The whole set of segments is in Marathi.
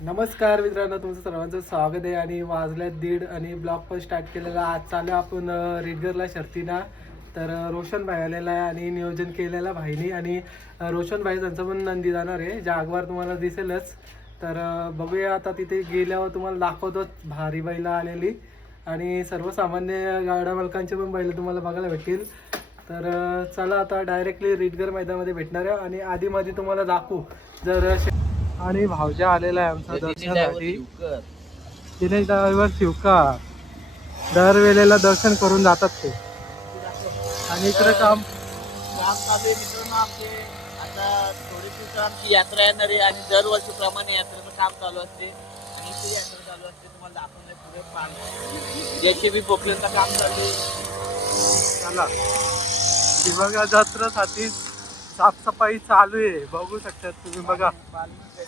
नमस्कार मित्रांनो, तुमचं सर्वांचं स्वागत आहे. आणि वाजल्यात 1:30 आणि ब्लॉग पण स्टार्ट केलेला. आज चालू आपण रेडगरला शर्तीना. तर रोशन भाई आलेला आहे आणि नियोजन केलेला भाईनी. आणि रोशन भाई त्यांचं पण नंदी जाणार आहे, जागवार तुम्हाला दिसेलच. तर बघूया आता तिथे गेल्यावर तुम्हाला दाखवतो भारी बैला आलेली. आणि सर्वसामान्य गाड्या मालकांचे पण बैल तुम्हाला बघायला भेटतील. तर चला आता डायरेक्टली रेडगर मैदानामध्ये भेटणार आहे आणि आधीमध्ये तुम्हाला दाखवू जर आणि भावजा आलेला आहे आमचा दर्शनासाठी. दिनेश ड्रायव्हर शिवका दरवेळेला दर्शन करून जातात ते. आणि इकडे काम चालू आहे मित्रांनो आमचे. आता थोडे दिवसात आमची यात्रा येणार आहे आणि दरवर्षीप्रमाणे यात्रेचं काम चालू असते आणि ती यात्रा चालू असते. तुम्हाला दाखवणार पुढे पाणी JCB पोखलेचं काम चालू आहे. चला बघा, जत्रेसाठी साफसफाई चालू आहे, बघू शकतात तुम्ही. बघा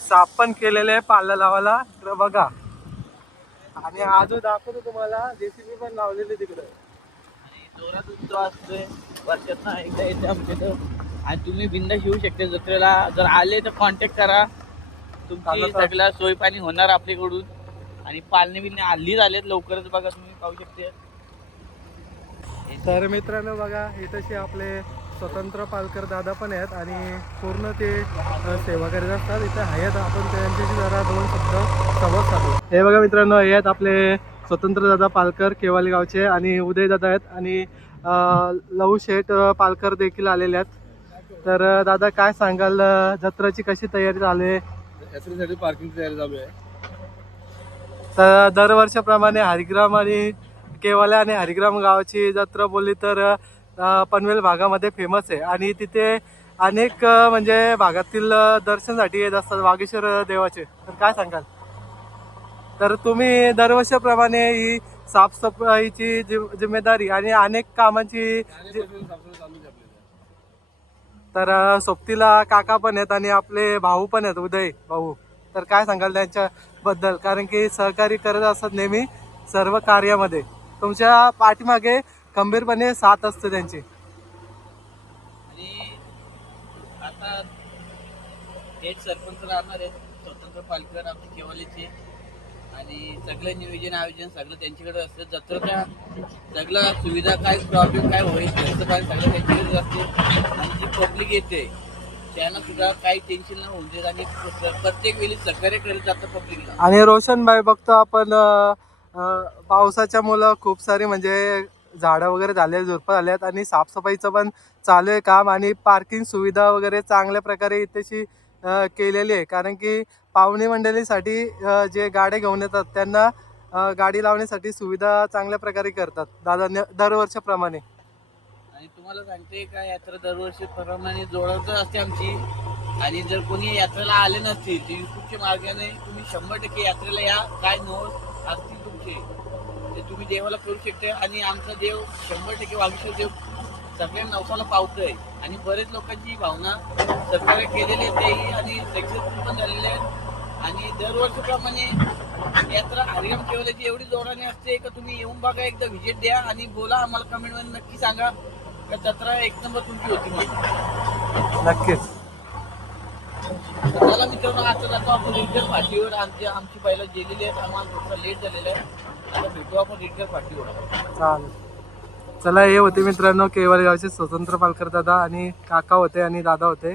साफ पण केलेले आहे पाला लावायला, तर बघा. आणि आजू दाखवतो तुम्हाला, JCB पण लावलेली तिकडे. आणि जोरात उत्सव असतोय वर्षातनं एकदा येते आमच्या इथं. आणि तुम्ही बिंदास येऊ शकता जत्रेला. जर आले तर कॉन्टॅक्ट करा, तुमची सगळ्या सोय पाणी होणार आपल्याकडून. आणि पालणे बिलणे हल्ली झालेत लवकरच, बघा तुम्ही पाहू शकते. तर मित्रांनो बघा, इथंशी आपले स्वतंत्र पालकर दादा पण आहेत आणि पूर्ण ते सेवा करीत असतात इथे आहेत. आपण त्यांच्याशी जरा 2 शब्द संवाद साधू. हे बघा मित्रांनो, हे आहेत आपले स्वतंत्र दादा पालकर केवाली गावचे. आणि उदय दादा आहेत आणि लहू शेठ पालकर देखील आलेले आहेत. तर दादा काय सांगाल, जत्रेची कशी तयारी चालू आहे? यात्रेसाठी पार्किंग तयारी चालू आहे. तर दरवर्षाप्रमाणे हरिग्राम आणि केवाले आणि हरिग्राम गावाची जत्रा बोलली तर पनवेल भागामध्ये फेमस आहे. आणि तिथे अनेक म्हणजे भागातील दर्शनासाठी येत असतात वागेश्वर देवाचे. तर काय सांगाल? तर तुम्ही दरवर्षाप्रमाणे ही साफसफाईची जिम्मेदारी आणि अनेक कामांची तर सोबतीला काका पण आहेत आणि आपले भाऊ पण आहेत, उदय भाऊ. तर काय सांगाल त्यांच्याबद्दल? कारण की सहकार्य करत असतात नेहमी सर्व कार्यामध्ये. तुमच्या पाठीमागे खंबीरपणे साथ असते त्यांची. आणि आता हेड सरपंच राहणार आहेत स्वतंत्र पालकर आमचे केवालीचे. आणि सगळं नियोजन आयोजन सगळं त्यांच्याकडे असतं. जत्रेच्या सगळं सुविधा काय प्रॉब्लेम काय होईल त्याचं काय सगळं त्यांच्याकडेच असते. आणि जी पब्लिक येते त्यांना सुद्धा काही टेन्शन नाही होऊन देत. आणि प्रत्येक वेळी सहकार्य करत जातं पब्लिकला. आणि रोशन भाई बघतो आपण, पावसाच्या मुलं खूप सारी म्हणजे झाडं वगैरे झाले, झुडपं झाल्यात आणि साफसफाईचं पण चालू आहे काम. आणि पार्किंग सुविधा वगैरे चांगल्या प्रकारे इथेशी केलेली आहे. कारण की पाहुणे मंडळीसाठी जे गाड्या घेऊन येतात त्यांना गाडी लावण्यासाठी सुविधा चांगल्या प्रकारे करतात दादा दरवर्षाप्रमाणे. आणि तुम्हाला सांगते का, यात्रा दरवर्षीप्रमाणे जोडत असते आमची. आणि जर कोणी यात्रेला आले नसतील तर युट्यूबच्या मार्गाने तुम्ही 100% यात्रेला या. काय नोंद असतील तुमचे ते तुम्ही देवाला करू शकता. आणि आमचा देव 100% वागेश्वर देव सगळ्या नवसाला पावतोय. आणि बरेच लोकांची भावना सहकार्य केलेले तेही आणि सक्सेसफुल पण झालेले आहेत. आणि दरवर्षीप्रमाणे यात्रा हरिराम केवल्याची एवढी जोराने असते का तुम्ही येऊन बघा, एकदा व्हिजिट द्या आणि बोला आम्हाला कमेंटमध्ये नक्की सांगा का जत्रा एक नंबर तुमची होती म्हणून. नक्कीच. चला मित्रांनो, आता जातो आपण रेडगर फाटीवर. आमची पहिला गेलेली आहेत, आम्हाला थोडं लेट झालेलं आहे. आता भेटू आपण रेडगर फाटीवर. चालेल. चला, हे होते मित्रांनो केवळ गावचे स्वतंत्र पालकर दादा. आणि काका होते आणि दादा होते,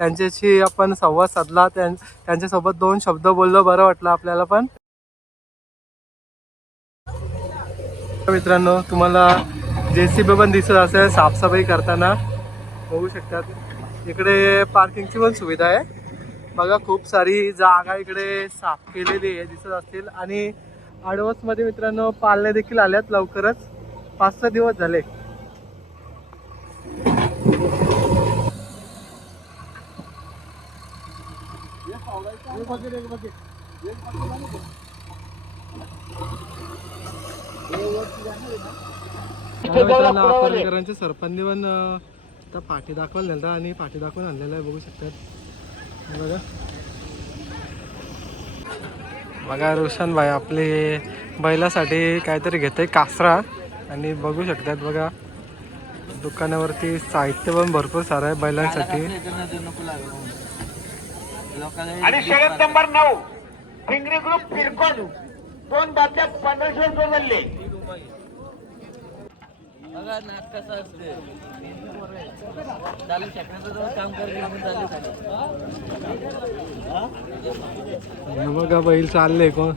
त्यांच्याशी आपण संवाद साधला. त्यांच्यासोबत 2 शब्द बोललो, बरं वाटलं आपल्याला पण. मित्रांनो तुम्हाला JCB पण दिसत असेल साफसफाई करताना, बघू शकतात. इकडे पार्किंगची पण सुविधा आहे बघा, खूप सारी जागा इकडे साफ केलेली आहे दिसत असतील. आणि आडवसमध्ये मित्रांनो पालण्या देखील आल्यात लवकरच, 5-6 दिवस झाले. पालकरांच्या सरपंच पण आता पाठी दाखवायला नेलं आणि पाठी दाखवून आणलेलं आहे, बघू शकतात. बघा बघा, रोशन भाई आपले बैलासाठी काहीतरी घेते कासरा. आणि बघू शकतात बघा, दुकानावरती साहित्य पण भरपूर सारं आहे बैलांसाठी. आणि शर्यत नंबर 9 फिंगरी ग्रुप फिरकॉन 2 बातम्या 1500 जोडले. बघा नाक कसं असते चालू शकण्याचं जवळ काम करत चालू हे बघा बैल चालले कोण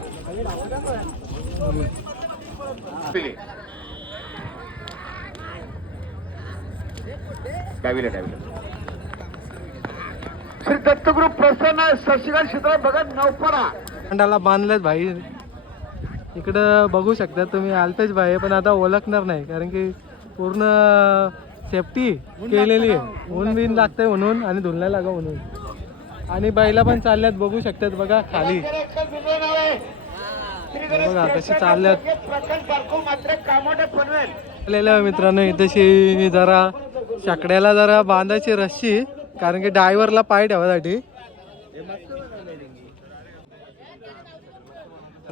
श्री दत्त ग्रुप प्रसन्न शशिकांत क्षेत्र बघा नवपाडा अंडाला बांधलेत भाई. इकडं बघू शकता तुम्ही अल्पेश भाई पण आता ओळखणार नाही कारण की पूर्ण सेफ्टी केलेली आहे. ऊन बिन लागतंय म्हणून आणि धुलण्या लागा म्हणून. आणि बैला पण चालल्यात बघू शकतात बघा खाली बघा कशी चालल्यात. मित्रांनो इथेशी जरा शाकड्याला जरा बांधायची रस्सी कारण की ड्रायव्हरला पाय ठेवासाठी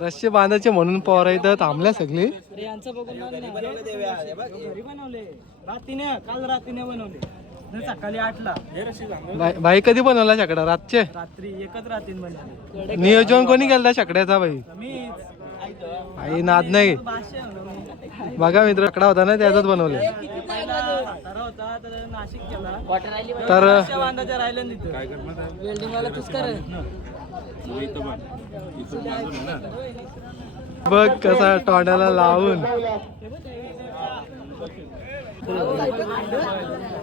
रस्सी बांधायचे म्हणून पोरं इथं थांबल्या सगळी. काल रात्रीने बनवले सकाळी 8ला. भाई कधी बनवला शाकडा? रातचे रात्री एकच रात्रीन बनवले. नियोजन कोणी केलं शाकड्याचा भाई? भाई नाद नाही बघा मित्र. शाकडा होता ना त्याचाच बनवले होता तर नाशिक केला तर बांधाच्या राहिलं वेल्डिंग वाला तूच कर. बघ कसा तोंडाला लावून.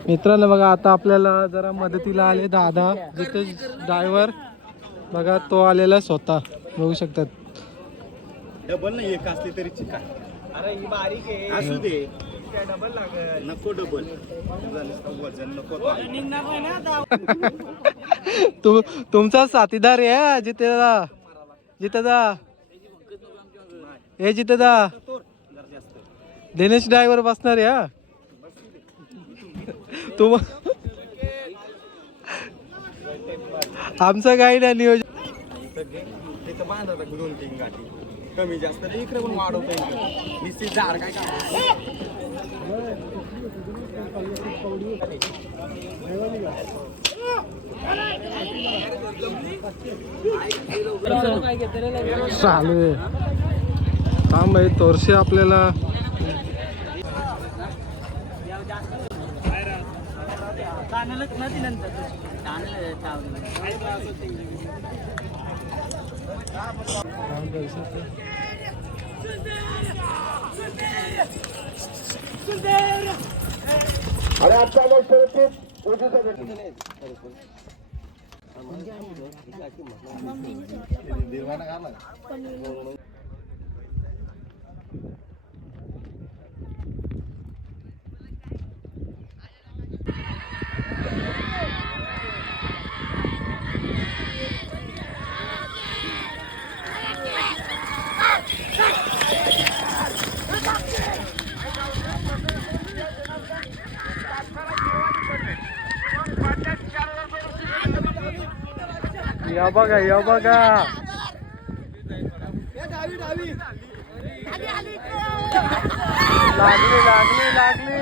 मित्रांनो बघा आता आपल्याला जरा मदतीला आले दादा. जिथे ड्रायव्हर बघा तो आलेला स्वतः बघू शकतात. डबल नाही एक असली तरी चिका. अरे ही बारीक आहे असू दे. डबल लागेल नको. डबल वजन नको. तुमचा साथीदार आहे जिथे दा. जिथे दा हे जिथे दा दिनेश ड्रायव्हर बसणार या तुम आमचं काही नाही नियोजन. दोन 3 गाठी कमी जास्त इकडे पण वाढवता निश्चित झाड काय चालू आहे. थांब भाई तोरशे आपल्याला अरे आजच्या गोष्टी या बघा या बघा. लागली लागली लागली.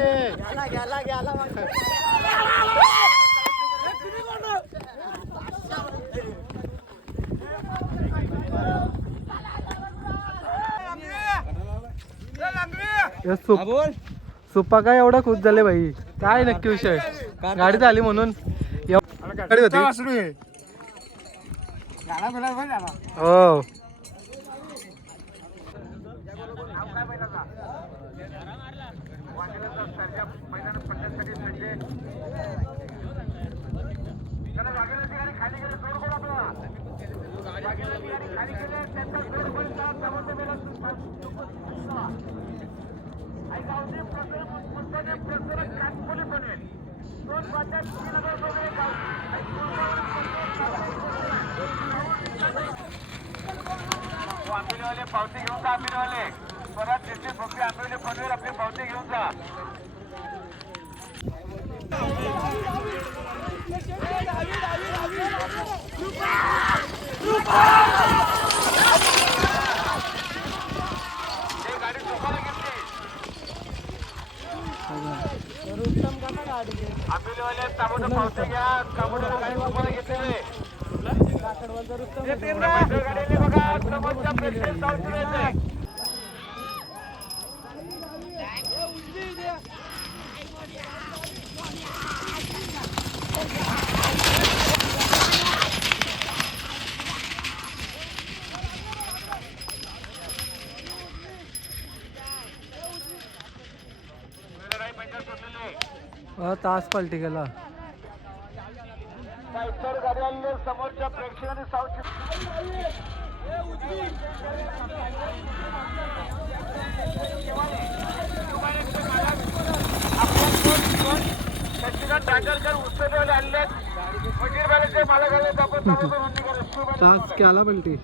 सुप्पा काय एवढा खुश झाले भाई? काय नक्की विषय? गाडी झाली म्हणून गाडी होती हो. आंबेलीवाले पावती घेऊन जा. आंबेलीवाले परत तिथे फक्त आंबेली पनवेल आपली पावती घेऊन जा. गाडी सोपाला घेतली. आंबेलीवाले ताबडतोब पावती घ्या. ताबडतोब गाडी सोपाला घेतलेली. गाडी बघा. तास पलटी गेला. इतर गाड्यांनी समोरच्या प्रेक्षकांनी साऊथ शशिकांत डांगरकर उत्सववाले आणले फकीर बालेचे मालक आले तास केला पलटी.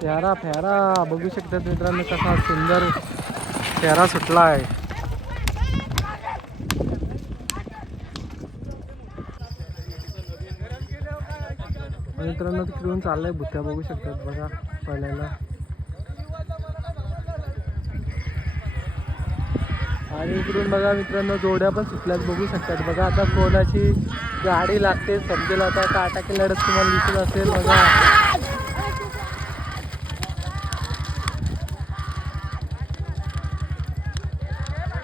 फेरा फेरा बघू शकतात मित्रांनो, कसा सुंदर फेरा सुटला आहे. मित्रांनो तिकडून चाललाय भुत्या बघू शकतात बघा पहिल्याला. आणि इकडून बघा मित्रांनो जोड्या पण सुटल्यात बघू शकतात बघा. आता कोणाची गाडी लागते समजेल आता. काटाकी लढत तुम्हाला दिसत असेल बघा.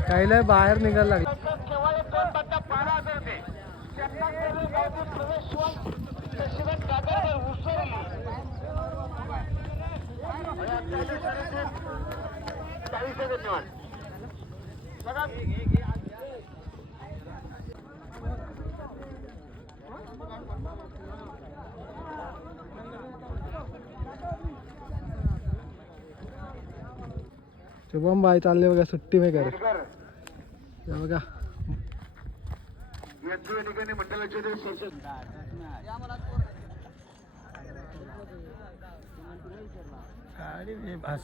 काहीला बाहेर निघायला लागले. शुभम बाई चालले बघा सुट्टी मे कर बघा.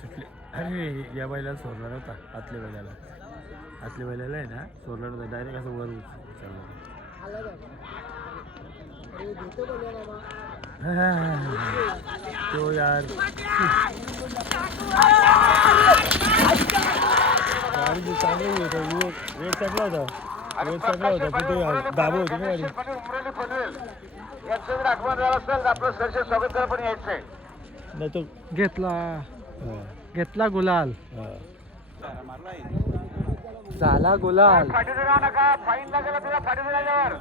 सुटले. अरे या बैलाला सोडणार होता. आतल्या बैलाला आहे ना सोडणार होता. डायरेक्ट असं वर तो यार गाडी चांगली होता. वेट चांगला होता. कुठे दाबो होती ना गाडी. यांचं जर आठवण झालं असेल तर आपलं सरसे स्वागत करा पण यायचंय. नाही तो घेतला गुलाल. झाला गुलाल. फाटी जाऊ नका. फाईन लागेल तुला फाटी झाल्यावर.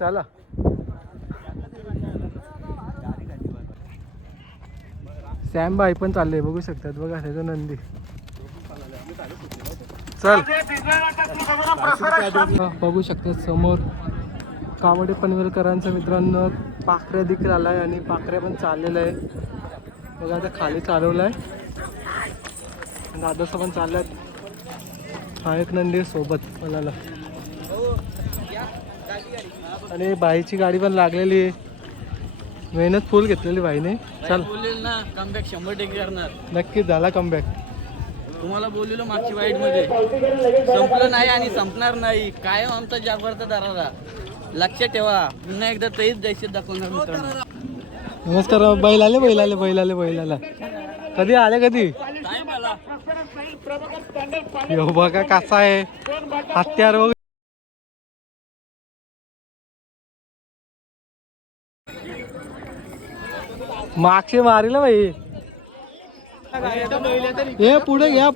चला सॅम बाई पण चालले बघू शकतात बघा त्याचा नंदी. चल बघू शकतात समोर कावडे पनवेलकरांचा मित्रांनो पाखऱ्या देखील आलाय आणि पाखऱ्या पण चाललेलं आहे बघा. आता खाली चालवलाय. दादाचं पण चालल्यात. हा एक नंदी सोबत मला. आणि बाईची गाडी पण लागलेली आहे. मेहनत फुल घेतलेली बाईने. चल बोलेल ना कमबॅक 100% करणार. नक्कीच झाला कमबॅक. तुम्हाला बोललेलो मागची वाईट मध्ये संपलं नाही आणि संपणार नाही. कायम आमचा जागवारचा दरारा लक्षात ठेवा. पुन्हा एकदा तेच दहशत दाखवणार मित्रांनो. नमस्कार. बैल आले. कधी आले कधी काय मला यो बघा कसा आहे हत्यार वगैरे. मागचे मारीला बाई. हे पुढे घ्या.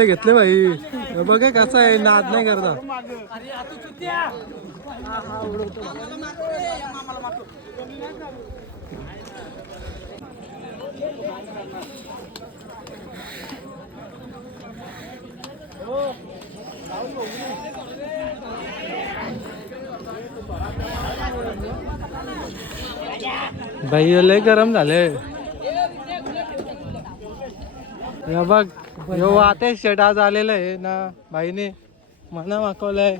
घेतले भाई. बघा कसा आहे नाद नाही करता. भाई लय गरम झाले. या बघ यो आता शेट आज आलेलं आहे ना भाईने म्हणा माकवलंय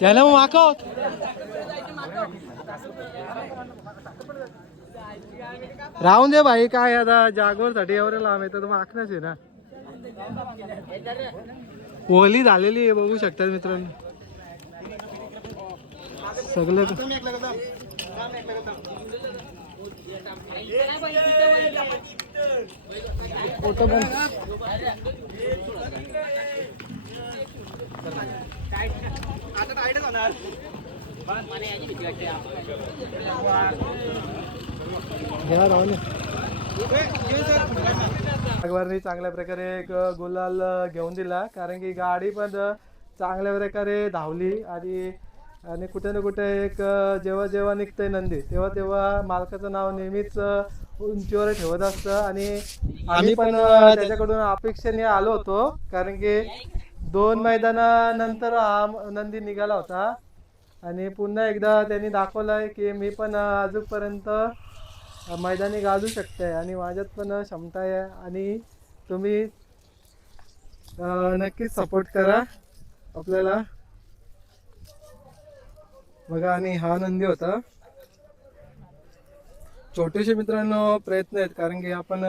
त्याला मग माकव. राहून दे भाई काय आता जागोर साठी एवढं लांब येतं तर माकणच आहे ना. ओली झालेली आहे बघू शकतात मित्रांनो सगळे. अकबरनी चांगल्या प्रकारे एक गुलाल घेऊन दिला कारण की गाडी पण चांगल्या प्रकारे धावली आणि कुठे ना कुठे एक जेव्हा जेव्हा निघतंय नंदी तेव्हा तेव्हा मालकाचं नाव नेहमीच उंचीवर ठेवत असतं. आणि आम्ही पण त्याच्याकडून अपेक्षेने आलो होतो कारण की 2 मैदानानंतर हा नंदी निघाला होता आणि पुन्हा एकदा त्यांनी दाखवलंय की मी पण अजूनपर्यंत मैदानी गाजू शकते आणि माझ्यात पण क्षमता आहे आणि तुम्ही नक्कीच सपोर्ट करा आपल्याला बघा. आणि हा नंदी होता. छोटेसे मित्रांनो प्रयत्न आहेत कारण की आपण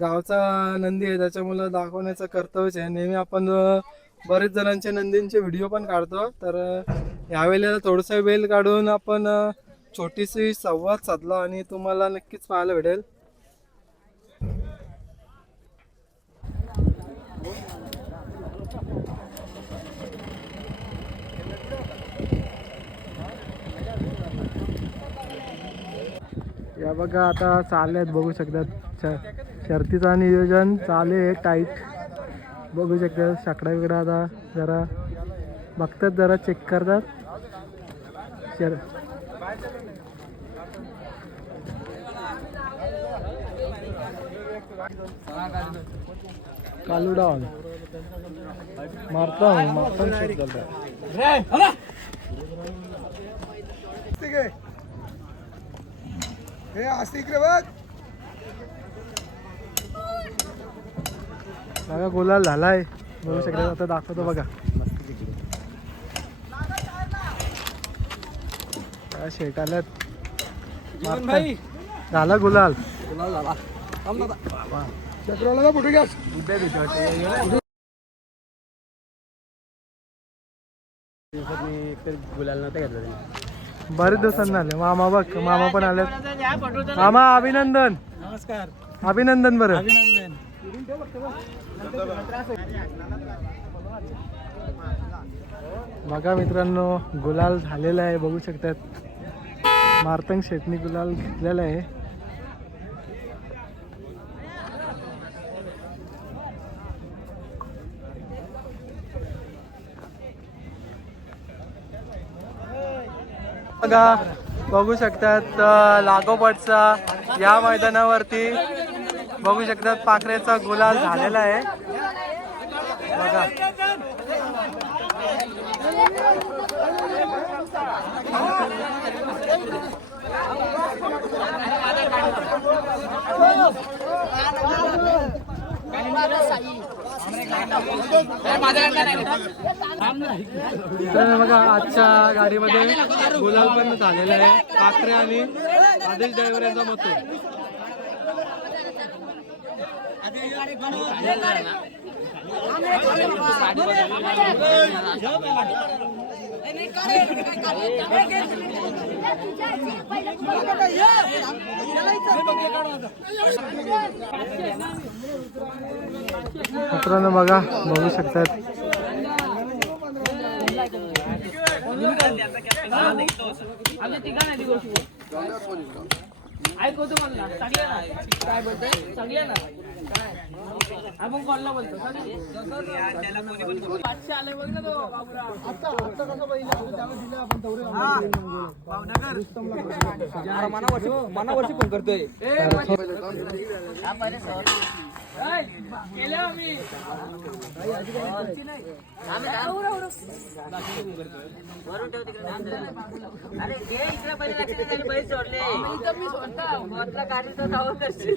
गावचा नंदी आहे त्याच्यामुळे दाखवण्याचं कर्तव्यच आहे. नेहमी आपण बरेच जणांचे नंदींचे व्हिडिओ पण काढतो तर यावेळेला थोडंसं वेळ काढून आपण छोटीशी संवाद साधला आणि तुम्हाला नक्कीच पाहायला भेटेल. या बघा आता चालल्यात बघू शकतात शर्तीचा नियोजन चालू आहे टाईट बघू शकतात. शाकडा बिकडा आता जरा बघतात जरा चेक करतात. कालुडा मारता बघा गुलाल झालाय बघू शकता. आता दाखवतो बघा शेट आल्यात झाला गुलाल. गुलाल नव्हता घेतला बरेच दिवसांना आले मामा. बघ मामा पण आले. मामा अभिनंदन. नमस्कार. अभिनंदन. बरं अभिनंदन. बघा मित्रांनो गुलाल झालेला आहे बघू शकतात. मार्तंग शेटनी गुलाल घेतलेला आहे. बघा बघू शकतात लागोपाठचा या मैदानावरती बघू शकतात पाखरेचा गुलाल झालेला आहे बघा. तर बघा आजच्या गाडीमध्ये गुलाल पण झालेला आहे पाखरे आणि आदेश ड्रायव्हर यांचा मतो. मित्रांनो बघा बघू शकतात ऐकवतो म्हणला चांगल्या ना काय बोलतोय चांगल्या ना काय आपण कोणला बोलतो पाचशे आले बघ ना तो बाबूराव. आता कसं पहिलं त्यावेळेस दिलं आपण तेवढे भावनगर मनावरची फोन करतोय. केलं आम्ही वरून ठेव तिकडे. अरे ते इकडे पहिले लक्षात झाली बैल सोडले मी सोडता गाडी तो धावत करशील.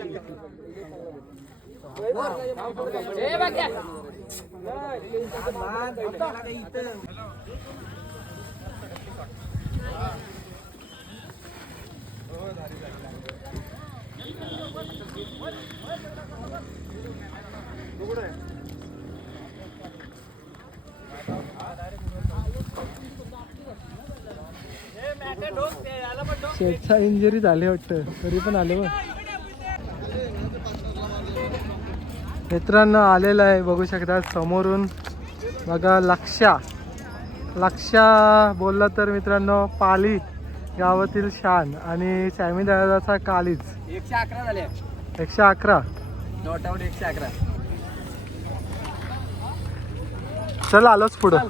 शेटचा इंजरी झाली वाटतं तरी पण आले बघ. मित्रांनो आलेला आहे बघू शकता समोरून बघा. लक्षा बोलला तर मित्रांनो पाली गावातील शान आणि सॅमी दादाचा कालीज. 111 झाले 111 नॉट आउट 111. चल आलोच पुढं.